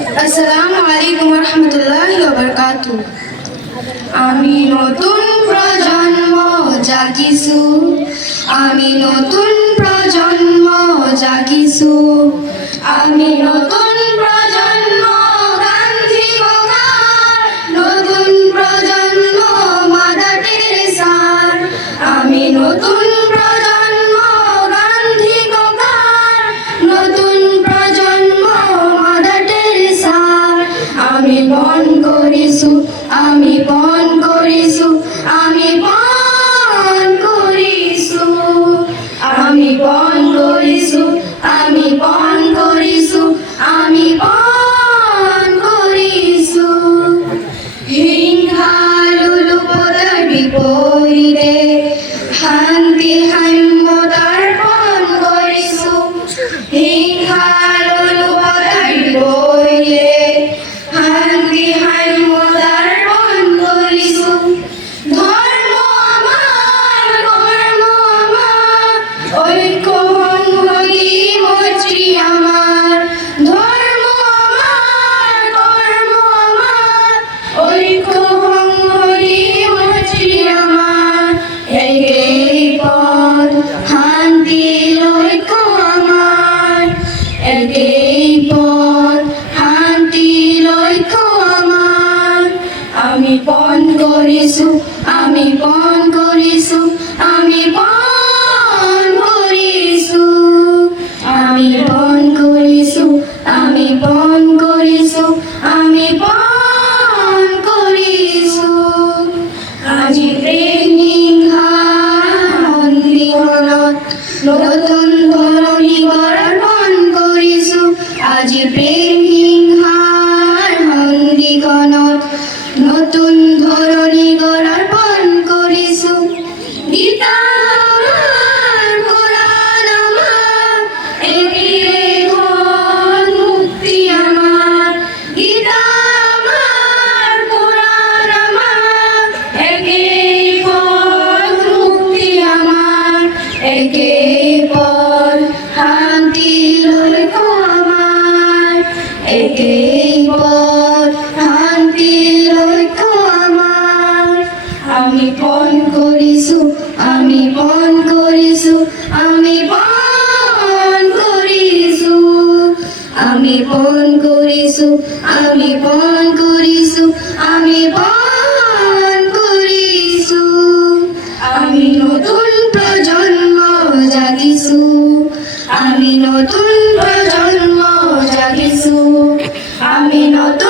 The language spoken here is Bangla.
আসসালামু আলাইকুম রহমতুল্লাহি ওয়া বারাকাতুহু। আমি নতুন প্রজন্ম জাগিছো, আমি নতুন প্রজন্ম জাগিছো, আমি নতুন প্রজন্ম গান্ধী বগার, নতুন প্রজন্ম মাদার টেরেসার, আমি নতুন প্রজন্ম গান্ধী বগার, নতুন প্রজন্ম মাদার টেরেসার। আমি বন করিছো, আমি বন করিছো, আমি বন করিছো, আমি বন করিছো, আমি বন করিছো, আমি বন করিছো। হিংসা লোলুপতার বিপরীতে শান্তি সাম্যতাৰ বন কৰিছো, হিংসা লোলুপতাৰ বিপরীতে শান্তি সাম্যতাৰ বন কৰিছো। ধৰ্ম আমাৰ, কৰ্ম আমাৰ, ঐক্য সংহতি মৈত্ৰী আমাৰ, ধৰ্ম আমাৰ, কৰ্ম আমাৰ, ঐক্য সংহতি মৈত্ৰী আমাৰ, একেই পথ শান্তিৰ ঐক্য আমাৰ, একেই পথ শান্তিৰ ঐক্য আমাৰ। আমি বন কৰিছো, আমি বন কৰিছো, আমি বন কৰিছো, আমি বন কৰিছো, আমি বন কৰিছো, আমি বন কৰিছো। আজি প্ৰেম হিংসাৰ সন্ধিক্ষণত নতুন ধৰণী গঢ়াৰ বন কৰিছো, আজি প্ৰেম হিংসাৰ সন্ধিক্ষণত নতুন ধৰণী গঢ়াৰ বন কৰিছো। গীতা আমাৰ, কোৰাণ আমাৰ, একেখন মুক্তি আমাৰ, গীতা আমাৰ, কোৰাণ আমাৰ, একেখন মুক্তি আমাৰ, একেই পথ শান্তিৰ ঐক্য আমাৰ, একেই পথ শান্তিৰ ঐক্য আমাৰ। আমি বন কৰিছো, আমি বন কৰিছো, আমি বন কৰিছো, আমি বন কৰিছো, আমি বন কৰিছো, আমি বন কৰিছো। আমি নতুন প্ৰজন্ম জাগিছো, আমি নতুন প্ৰজন্ম জাগিছো, আমি নতুন